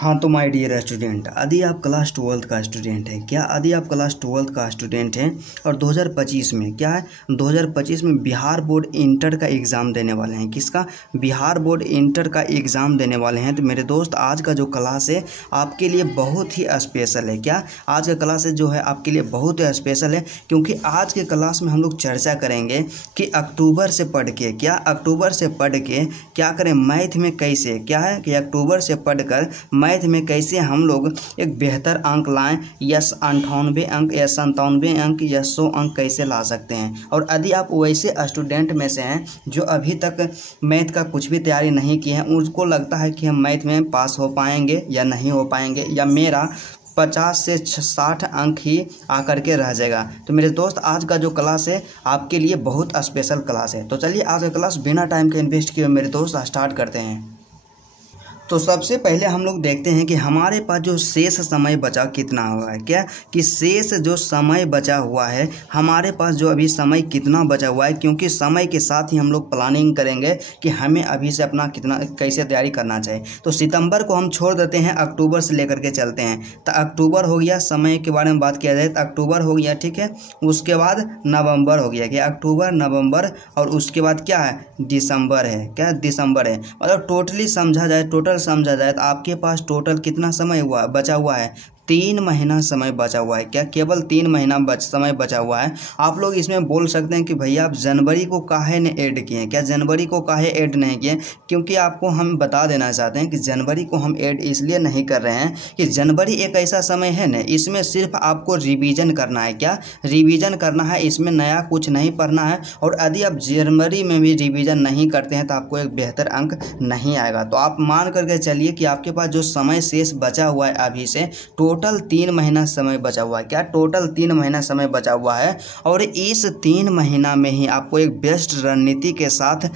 हाँ तो my dear student, यदि आप क्लास 12 का स्टूडेंट हैं क्या, यदि आप क्लास 12 का स्टूडेंट हैं और 2025 में क्या है, 2025 में बिहार बोर्ड इंटर का एग्ज़ाम देने वाले हैं। किसका? बिहार बोर्ड इंटर का एग्ज़ाम देने वाले हैं। तो मेरे दोस्त, आज का जो क्लास है आपके लिए बहुत ही स्पेशल है। क्या आज का क्लास जो है आपके लिए बहुत ही स्पेशल है, क्योंकि आज के क्लास में हम लोग चर्चा करेंगे कि अक्टूबर से पढ़ के अक्टूबर से पढ़ के क्या करें मैथ में, कैसे क्या है कि अक्टूबर से पढ़कर मैथ में कैसे हम लोग एक बेहतर अंक लाएं, या 98 अंक या 97 अंक या 100 अंक कैसे ला सकते हैं। और यदि आप वैसे स्टूडेंट में से हैं जो अभी तक मैथ का कुछ भी तैयारी नहीं की है, उनको लगता है कि हम मैथ में पास हो पाएंगे या नहीं हो पाएंगे, या मेरा 50 से 60 अंक ही आकर के रह जाएगा, तो मेरे दोस्त आज का जो क्लास है आपके लिए बहुत स्पेशल क्लास है। तो चलिए आज का क्लास बिना टाइम के इन्वेस्ट किए मेरे दोस्त स्टार्ट करते हैं। तो सबसे पहले हम लोग देखते हैं कि हमारे पास जो शेष समय बचा कितना हुआ है। क्या कि शेष जो समय बचा हुआ है, हमारे पास जो अभी समय कितना बचा हुआ है, क्योंकि समय के साथ ही हम लोग प्लानिंग करेंगे कि हमें अभी से अपना कितना कैसे तैयारी करना चाहिए। तो सितंबर को हम छोड़ देते हैं, अक्टूबर से लेकर के चलते हैं। तो अक्टूबर हो गया, समय के बारे में बात किया जाए तो अक्टूबर हो गया, ठीक है। उसके बाद नवंबर हो गया, क्या अक्टूबर नवंबर, और उसके बाद क्या है दिसंबर है, क्या दिसंबर है। मतलब टोटली समझा जाए तो आपके पास टोटल कितना समय बचा हुआ है, 3 महीना समय बचा हुआ है। क्या केवल 3 महीना समय बचा हुआ है। आप लोग इसमें बोल सकते हैं कि भैया आप जनवरी को काहे ने ऐड किए, क्या जनवरी को काहे ऐड नहीं किए, क्योंकि आपको हम बता देना चाहते हैं कि जनवरी को हम ऐड इसलिए नहीं कर रहे हैं कि जनवरी एक ऐसा समय है ना, इसमें सिर्फ आपको रिवीजन करना है। क्या रिवीजन करना है, इसमें नया कुछ नहीं पढ़ना है। और यदि आप जनवरी में भी रिवीजन नहीं करते हैं तो आपको एक बेहतर अंक नहीं आएगा। तो आप मान करके चलिए कि आपके पास जो समय शेष बचा हुआ है अभी से, टोटल 3 महीना समय बचा हुआ है। क्या टोटल 3 महीना समय बचा हुआ है, और इस 3 महीना में ही आपको एक बेस्ट रणनीति के साथ,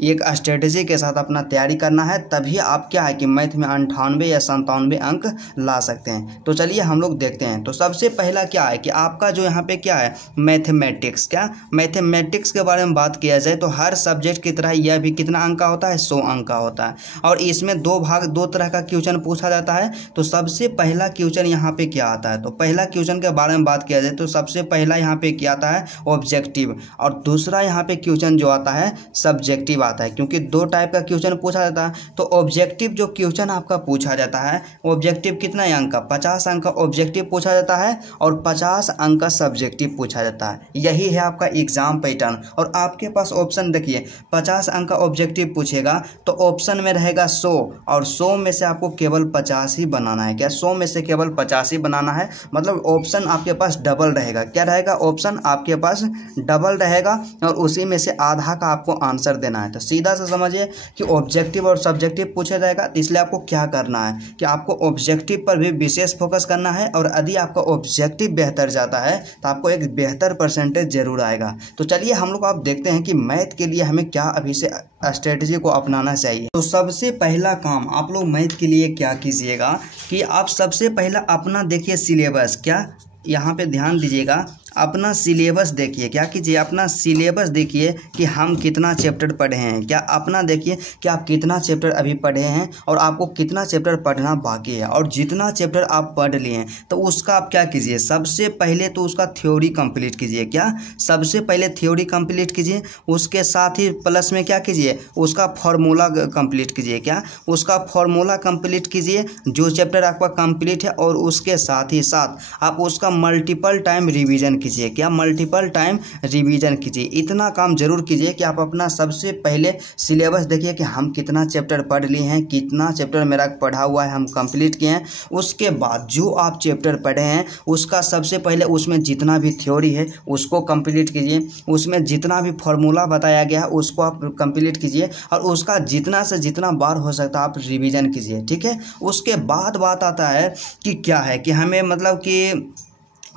एक स्ट्रेटजी के साथ अपना तैयारी करना है, तभी आप क्या है कि मैथ में 98 या 97 अंक ला सकते हैं। तो चलिए हम लोग देखते हैं। तो सबसे पहला क्या है कि आपका जो यहाँ पे क्या है मैथमेटिक्स, क्या मैथमेटिक्स के बारे में बात किया जाए तो हर सब्जेक्ट की तरह यह भी कितना अंक का होता है, 100 अंक का होता है। और इसमें दो तरह का क्वेश्चन पूछा जाता है। तो सबसे पहला क्वेश्चन यहाँ पे क्या आता है, तो पहला क्वेश्चन के बारे में बात किया जाए तो सबसे पहला यहाँ पे क्या आता है ऑब्जेक्टिव, और दूसरा यहाँ पे क्वेश्चन जो आता है सब्जेक्टिव आता है, क्योंकि 2 टाइप का क्वेश्चन पूछा जाता है। तो ऑब्जेक्टिव जो क्वेश्चन आपका पूछा जाता है, ऑब्जेक्टिव कितना अंक का, 50 अंक का ऑब्जेक्टिव पूछा जाता है और 50 अंक का सब्जेक्टिव पूछा जाता है। यही है आपका एग्जाम पैटर्न। और आपके पास ऑप्शन देखिए, 50 अंक का ऑब्जेक्टिव पूछेगा तो ऑप्शन में रहेगा 100, और 100 में से आपको केवल 50 ही बनाना है। क्या 100 में से केवल 50 ही बनाना है, मतलब ऑप्शन आपके पास डबल रहेगा। क्या रहेगा, ऑप्शन आपके पास डबल रहेगा, और उसी में से आधा का आपको आंसर देना है। तो सीधा से समझिए कि ऑब्जेक्टिव और सब्जेक्टिव पूछा जाएगा, तो इसलिए आपको क्या करना है कि आपको ऑब्जेक्टिव पर भी विशेष फोकस करना है। और यदि आपका ऑब्जेक्टिव बेहतर जाता है तो आपको एक बेहतर परसेंटेज जरूर आएगा। तो चलिए हम लोग आप देखते हैं कि मैथ के लिए हमें क्या अभी से स्ट्रेटजी को अपनाना चाहिए। तो सबसे पहला काम आप लोग मैथ के लिए क्या कीजिएगा कि आप सबसे पहला अपना देखिए सिलेबस। क्या यहाँ पे ध्यान दीजिएगा, अपना सिलेबस देखिए। क्या कीजिए, अपना सिलेबस देखिए कि हम कितना चैप्टर पढ़े हैं। क्या अपना देखिए कि आप कितना चैप्टर अभी पढ़े हैं और आपको कितना चैप्टर पढ़ना बाकी है। और जितना चैप्टर आप पढ़ लिए हैं तो उसका आप क्या कीजिए, सबसे पहले तो उसका थ्योरी कंप्लीट कीजिए। क्या सबसे पहले थ्योरी कंप्लीट कीजिए, उसके साथ ही प्लस में क्या कीजिए, उसका फार्मूला कंप्लीट कीजिए। क्या उसका फार्मूला कंप्लीट कीजिए जो चैप्टर आपका कंप्लीट है, और उसके साथ ही साथ आप उसका मल्टीपल टाइम रिवीजन कीजिए। क्या मल्टीपल टाइम रिवीजन कीजिए। इतना काम जरूर कीजिए कि आप अपना सबसे पहले सिलेबस देखिए कि हम कितना चैप्टर पढ़ लिए हैं, कितना चैप्टर मेरा पढ़ा हुआ है, हम कंप्लीट किए हैं। उसके बाद जो आप चैप्टर पढ़े हैं उसका सबसे पहले उसमें जितना भी थ्योरी है उसको कंप्लीट कीजिए, उसमें जितना भी फार्मूला बताया गया है उसको आप कंप्लीट कीजिए, और उसका जितना से जितना बार हो सकता है आप रिवीजन कीजिए। ठीक है, उसके बाद बात आता है कि क्या है कि हमें मतलब कि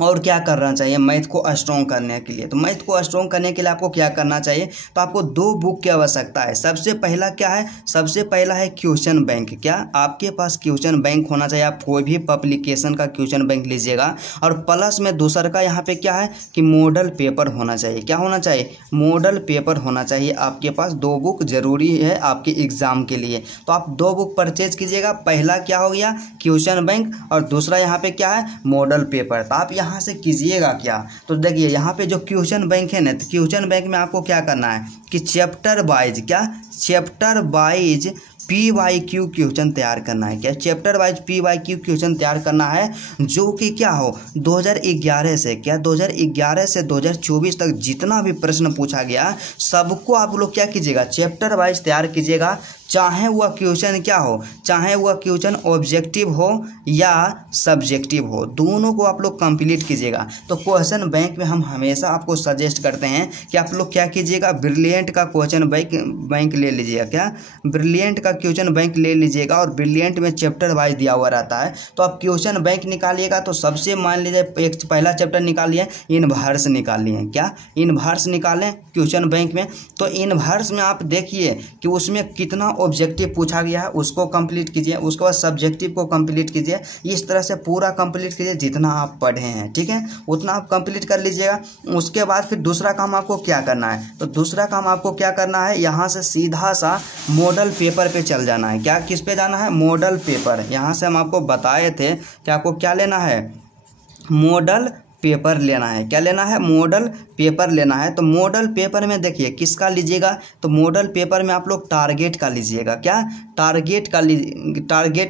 और क्या करना चाहिए मैथ को स्ट्रॉन्ग करने के लिए। तो मैथ को स्ट्रॉन्ग करने के लिए आपको क्या करना चाहिए, तो आपको 2 बुक की आवश्यकता है। सबसे पहला क्या है, सबसे पहला है क्वेश्चन बैंक। क्या आपके पास क्वेश्चन बैंक होना चाहिए, आप कोई भी पब्लिकेशन का क्वेश्चन बैंक लीजिएगा। और प्लस में दूसरा का यहाँ पे क्या है कि मॉडल पेपर होना चाहिए। क्या होना चाहिए, मॉडल पेपर होना चाहिए। आपके पास 2 बुक जरूरी है आपके एग्जाम के लिए। तो आप 2 बुक परचेज कीजिएगा। पहला क्या हो गया क्वेश्चन बैंक और दूसरा यहाँ पे क्या है मॉडल पेपर। तो आप यहाँ से कीजिएगा क्या, तो देखिए यहाँ पे जो क्वेश्चन बैंक है ना, तो क्वेश्चन बैंक में आपको क्या करना है कि चैप्टर वाइज, क्या चैप्टर वाइज PYQ क्वेश्चन तैयार करना है। क्या चैप्टर वाइज PYQ क्वेश्चन तैयार करना है, जो कि क्या हो 2011 से, क्या 2011 से 2024 तक जितना भी प्रश्न पूछा गया सबको आप लोग क्या कीजिएगा चैप्टर वाइज तैयार कीजिएगा। चाहे वह क्वेश्चन क्या हो, चाहे वह क्वेश्चन ऑब्जेक्टिव हो या सब्जेक्टिव हो, दोनों को आप लोग कंप्लीट कीजिएगा। तो क्वेश्चन बैंक में हम हमेशा आपको सजेस्ट करते हैं कि आप लोग क्या कीजिएगा ब्रिलियंट का क्वेश्चन बैंक ले लीजिएगा। क्या ब्रिलियंट का क्वेश्चन बैंक ले लीजिएगा और ब्रिलियंट में चैप्टर वाइज दिया हुआ रहता है। तो आप क्वेश्चन बैंक निकालिएगा। तो सबसे मान लीजिए एक पहला चैप्टर निकालिए, इनवर्स निकालिए। क्या इनवर्स निकालें क्वेश्चन बैंक में। तो इनवर्स में आप देखिए कि उसमें कितना ऑब्जेक्टिव पूछा गया है उसको कंप्लीट कीजिए, उसके बाद सब्जेक्टिव को कंप्लीट कीजिए। इस तरह से पूरा कंप्लीट कीजिए, जितना आप पढ़े हैं ठीक है उतना आप कंप्लीट कर लीजिएगा। उसके बाद फिर दूसरा काम आपको क्या करना है, तो दूसरा काम आपको क्या करना है, यहाँ से सीधा सा मॉडल पेपर पे चल जाना है। क्या किस पे जाना है, मॉडल पेपर। यहाँ से हम आपको बताए थे कि आपको क्या लेना है, मॉडल पेपर लेना है। क्या लेना है, मॉडल पेपर लेना है। तो मॉडल पेपर में देखिए किसका लीजिएगा, तो मॉडल पेपर में आप लोग टारगेट का लीजिएगा। क्या टारगेट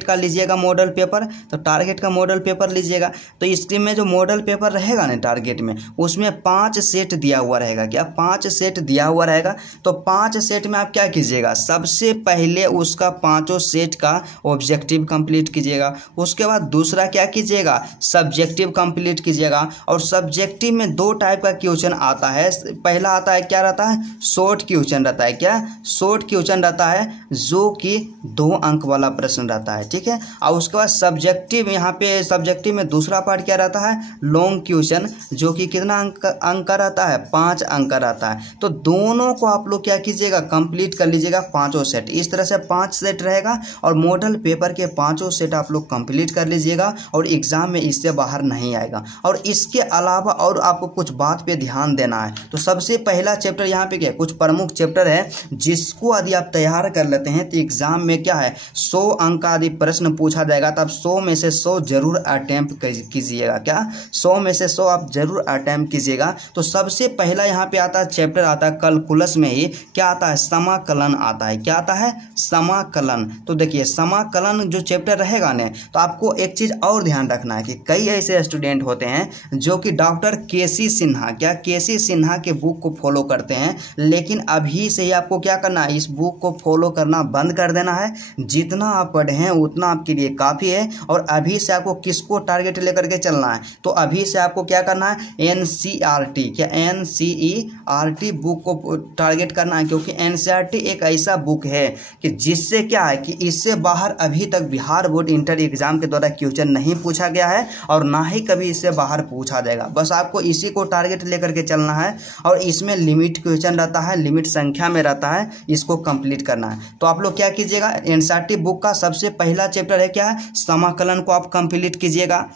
का लीजिएगा मॉडल पेपर। तो टारगेट का मॉडल पेपर लीजिएगा। तो इसके में जो मॉडल पेपर रहेगा ना टारगेट में, उसमें 5 सेट दिया हुआ रहेगा। क्या 5 सेट दिया हुआ रहेगा। तो 5 सेट में आप क्या कीजिएगा, सबसे पहले उसका 5 सेट का ऑब्जेक्टिव कंप्लीट कीजिएगा। उसके बाद दूसरा क्या कीजिएगा, सब्जेक्टिव कंप्लीट कीजिएगा। और सब्जेक्टिव में 2 टाइप का क्वेश्चन आता है। पहला आता है क्या रहता है, शॉर्ट क्वेश्चन रहता है। क्या शॉर्ट क्वेश्चन रहता है जो कि 2 अंक वाला प्रश्न रहता है ठीक है। और उसके बाद सब्जेक्टिव, यहाँ पे सब्जेक्टिव में दूसरा पार्ट क्या रहता है, लॉन्ग क्वेश्चन, जो कि कितना अंक का रहता है, 5 अंक का रहता है। तो दोनों को आप लोग क्या कीजिएगा, कंप्लीट कर लीजिएगा 5 सेट। इस तरह से 5 सेट रहेगा और मॉडल पेपर के 5 सेट आप लोग कंप्लीट कर लीजिएगा और एग्जाम में इससे बाहर नहीं आएगा। और इसके अलावा और आपको कुछ बात पे ध्यान देना है। तो सबसे पहला चैप्टर यहाँ पे क्या है, कुछ प्रमुख चैप्टर है जिसको यदि आप तैयार कर लेते हैं तो एग्जाम में क्या है 100 अंक का यदि प्रश्न पूछा जाएगा, तब 100 में से 100 जरूर अटेम्प्ट कीजिएगा। क्या 100 में से 100 आप जरूर अटेम्प्ट कीजिएगा। तो सबसे पहला यहाँ पे आता है चैप्टर आता है कैलकुलस में ही क्या आता है, समाकलन आता है। क्या आता है, समाकलन। तो देखिए समाकलन जो चैप्टर रहेगा ना, तो आपको एक चीज और ध्यान रखना है कि कई ऐसे स्टूडेंट होते हैं जो कि डॉक्टर केसी सिन्हा, क्या केसी सिन्हा के बुक को फॉलो करते हैं, लेकिन अभी से ही आपको क्या करना है, इस बुक को फॉलो करना बंद कर देना है। जितना आप पढ़े हैं उतना आपके लिए काफ़ी है। और अभी से आपको किसको टारगेट लेकर के चलना है, तो अभी से आपको क्या करना है, NCERT, क्या NCERT बुक को टारगेट करना है। क्योंकि NCERT एक ऐसा बुक है कि जिससे क्या है कि इससे बाहर अभी तक बिहार बोर्ड इंटर एग्जाम के द्वारा क्वेश्चन नहीं पूछा गया है और ना ही कभी इससे बाहर पूछा जाएगा। बस आपको इसी को टारगेट लेकर के चलना है और इसमें लिमिट क्वेश्चन रहता है, लिमिट संख्या में रहता है, इसको कंप्लीट करना है। तो आप लोग क्या कीजिएगा, NCERT बुक का सबसे पहला चैप्टर है क्या है, समाकलन को आप कंप्लीट कीजिएगा।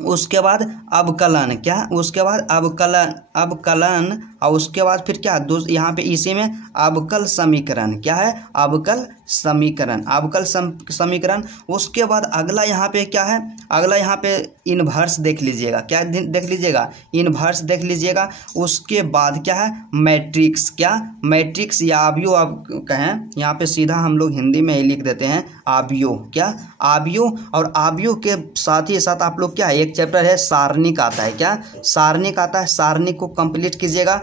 उसके बाद अवकलन, क्या उसके बाद अवकलन और उसके बाद फिर क्या यहाँ पे इसी में अवकल समीकरण, क्या है, अवकल समीकरण। उसके बाद अगला यहाँ पे क्या है, अगला यहाँ पे इनवर्स देख लीजिएगा। क्या देख लीजिएगा, इनवर्स देख लीजिएगा। उसके बाद क्या है, मैट्रिक्स, क्या मैट्रिक्स या आव्यूह आप कहें, यहाँ पे सीधा हम लोग हिंदी में ही लिख देते हैं आव्यूह। क्या आव्यूह, और आव्यूह के साथ ही साथ आप लोग क्या है, एक चैप्टर है सारणिक आता है। क्या सारणिक आता है, सारणिक को कंप्लीट कीजिएगा।